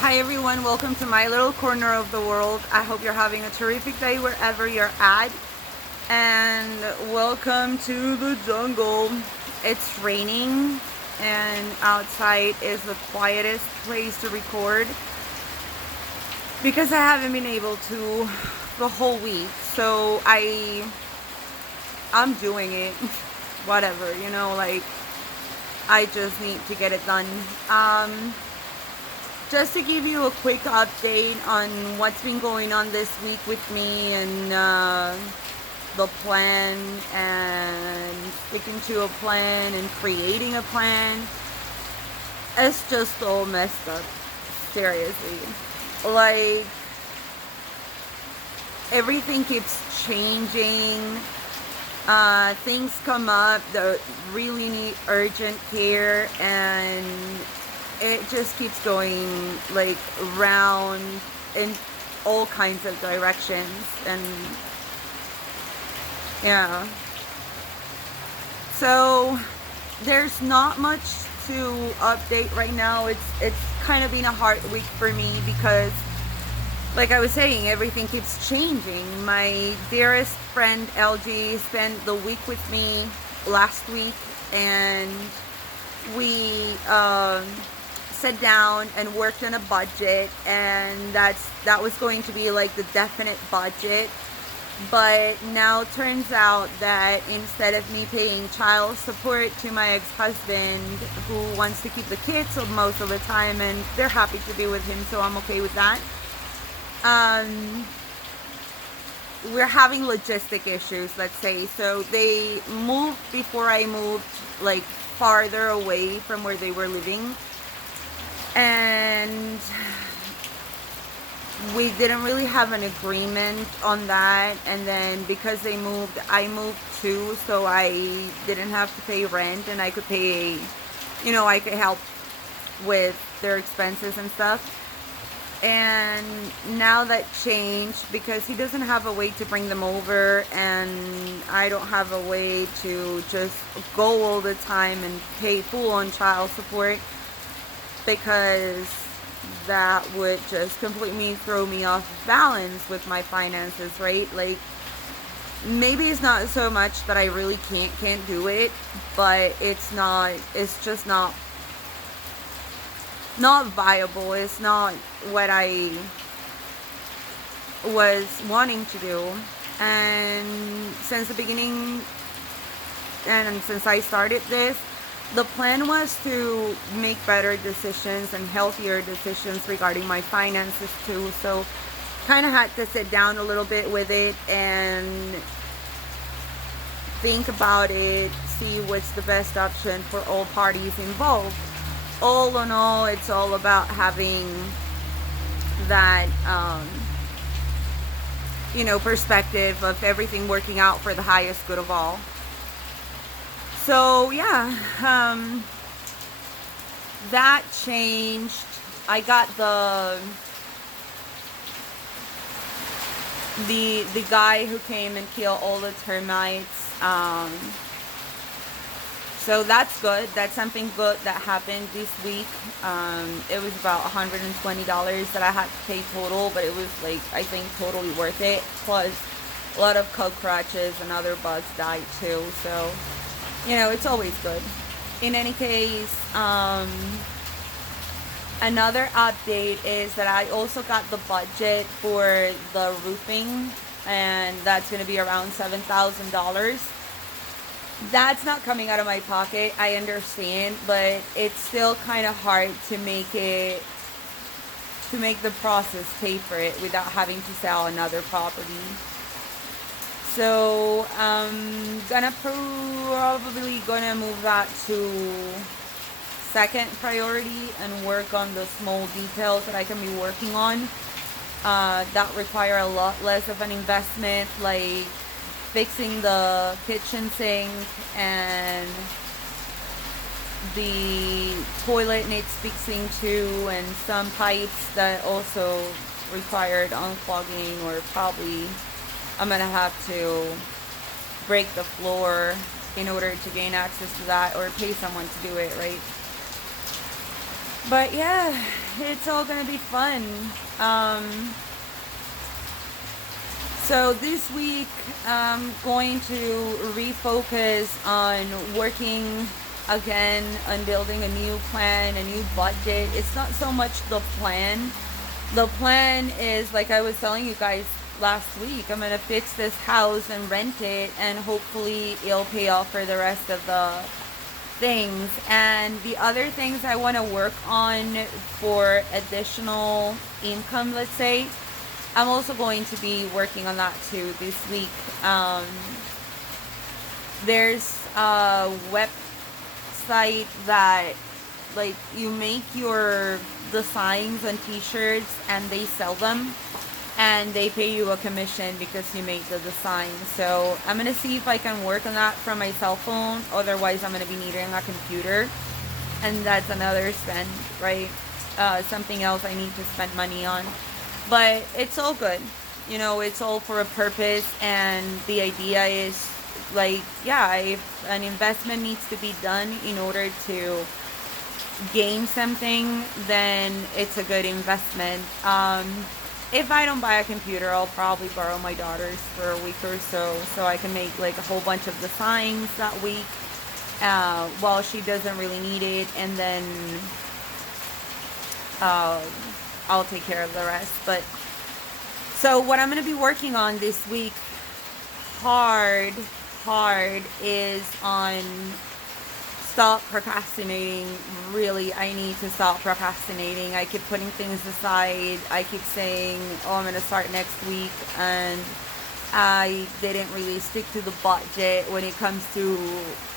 Hi everyone, welcome to my little corner of the world. I hope you're having a terrific day wherever you're at. And welcome to the jungle. It's raining and outside is the quietest place to record because I haven't been able to the whole week. So I'm doing it. Whatever, like I just need to get it done. Just to give you a quick update on what's been going on this week with me and the plan and sticking to a plan and creating a plan. It's just all messed up. Seriously. Like, everything keeps changing. Things come up that really need urgent care, and it just keeps going like round in all kinds of directions. And yeah, so there's not much to update right now. It's kind of been a hard week for me because, like I was saying, everything keeps changing. My dearest friend LG spent the week with me last week, and we sat down and worked on a budget, and that was going to be like the definite budget. But now turns out that instead of me paying child support to my ex-husband, who wants to keep the kids most of the time, and they're happy to be with him, so I'm okay with that, we're having logistic issues, let's say. So they moved before I moved, like farther away from where they were living, and we didn't really have an agreement on that. And then because they moved, I moved too, so I didn't have to pay rent, and I could pay, I could help with their expenses and stuff. And now that changed because he doesn't have a way to bring them over, and I don't have a way to just go all the time and pay full on child support, because that would just completely throw me off balance with my finances, right? Like, maybe it's not so much that I really can't do it, but it's just not viable. It's not what I was wanting to do. And since the beginning, and since I started this, the plan was to make better decisions and healthier decisions regarding my finances too. So kind of had to sit down a little bit with it and think about it, see what's the best option for all parties involved. All in all, it's all about having that, perspective of everything working out for the highest good of all. So yeah, that changed. I got the guy who came and killed all the termites. So that's good. That's something good that happened this week. It was about $120 that I had to pay total, but it was, like, I think totally worth it. Plus, a lot of cockroaches and other bugs died too. So, it's always good. In any case, another update is that I also got the budget for the roofing, and that's going to be around $7,000. That's not coming out of my pocket, I understand, but it's still kind of hard to make the process pay for it without having to sell another property. So I'm probably gonna move that to second priority and work on the small details that I can be working on that require a lot less of an investment, like fixing the kitchen sink, and the toilet needs fixing too, and some pipes that also required unclogging, or probably I'm gonna have to break the floor in order to gain access to that, or pay someone to do it, right? But yeah, it's all gonna be fun. So this week I'm going to refocus on working again on building a new plan, a new budget. It's not so much the plan. The plan is, like I was telling you guys last week, I'm gonna fix this house and rent it, and hopefully it'll pay off for the rest of the things. And the other things I want to work on for additional income, let's say, I'm also going to be working on that too this week. There's a website that, like, you make your designs on t-shirts and they sell them, and they pay you a commission because you made the design. So I'm gonna see if I can work on that from my cell phone. Otherwise I'm gonna be needing a computer, and that's another spend, right? Something else I need to spend money on. But it's all good, you know, it's all for a purpose. And the idea is, like, yeah, if an investment needs to be done in order to gain something, then it's a good investment. If I don't buy a computer, I'll probably borrow my daughter's for a week or so I can make like a whole bunch of designs that week while she doesn't really need it, and then I'll take care of the rest. But so what I'm going to be working on this week hard is on stop procrastinating. Really, I need to stop procrastinating. I keep putting things aside. I keep saying, oh, I'm going to start next week, and I didn't really stick to the budget. When it comes to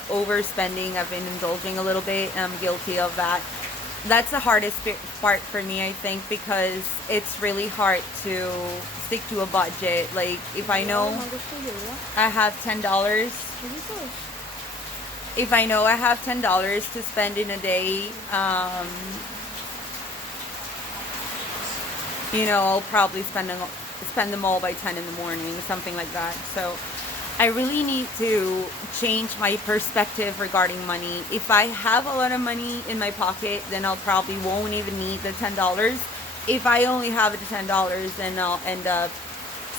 overspending, I've been indulging a little bit, and I'm guilty of that. That's the hardest part for me, I think, because it's really hard to stick to a budget. Like, if I know I have $10, if I know I have $10 to spend in a day, you know, I'll probably spend them all by 10 in the morning, something like that. So I really need to change my perspective regarding money. If I have a lot of money in my pocket, then I'll probably won't even need the $10. If I only have the $10, then I'll end up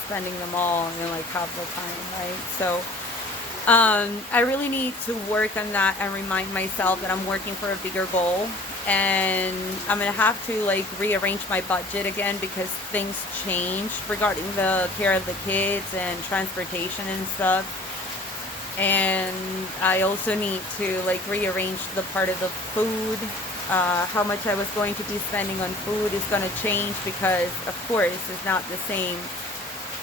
spending them all in like half the time, right? So I really need to work on that and remind myself that I'm working for a bigger goal. And I'm gonna have to like rearrange my budget again, because things changed regarding the care of the kids and transportation and stuff. And I also need to like rearrange the part of the food. How much I was going to be spending on food is gonna change, because of course it's not the same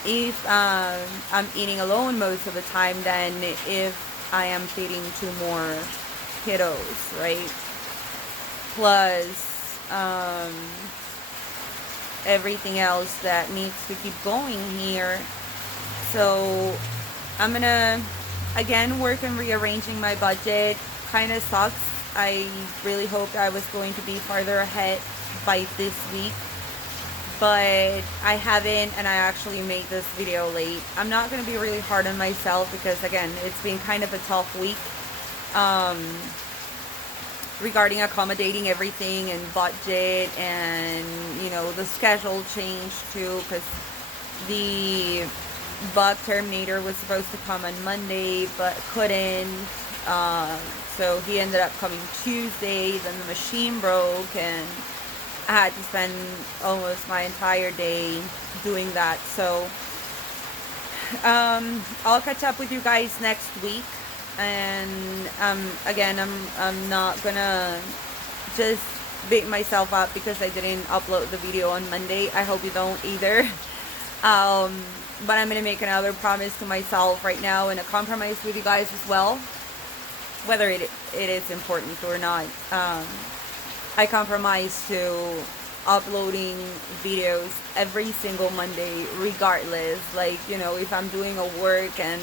if I'm eating alone most of the time than if I am feeding 2 more kiddos, right? Plus everything else that needs to keep going here. So I'm gonna again work on rearranging my budget. Kind of sucks. I really hoped I was going to be farther ahead by this week, but I haven't, and I actually made this video late. I'm not going to be really hard on myself, because again, it's been kind of a tough week regarding accommodating everything and budget, and you know, the schedule changed too, because the bug terminator was supposed to come on Monday but couldn't, so he ended up coming Tuesday. Then the machine broke, and I had to spend almost my entire day doing that. So I'll catch up with you guys next week. And again, I'm not gonna just beat myself up because I didn't upload the video on Monday. I hope you don't either. But I'm gonna make another promise to myself right now, and a compromise with you guys as well, whether it is important or not. I compromise to uploading videos every single Monday regardless. Like, you know, if I'm doing a work and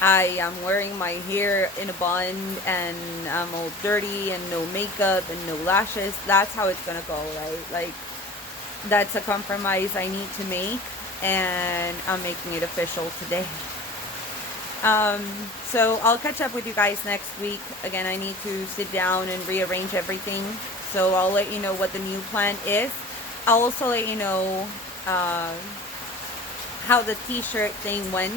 I am wearing my hair in a bun and I'm all dirty and no makeup and no lashes, that's how it's gonna go, right? Like, that's a compromise I need to make, and I'm making it official today. So I'll catch up with you guys next week. Again, I need to sit down and rearrange everything. So I'll let you know what the new plan is. I'll also let you know uh, how the t-shirt thing went.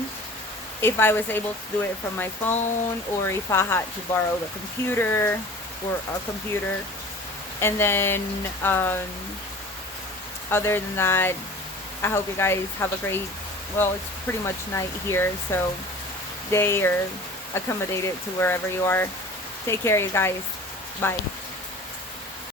If I was able to do it from my phone, or if I had to borrow the computer or a computer. And then other than that, I hope you guys have a great, well, it's pretty much night here, so day or accommodated to wherever you are. Take care, you guys. Bye.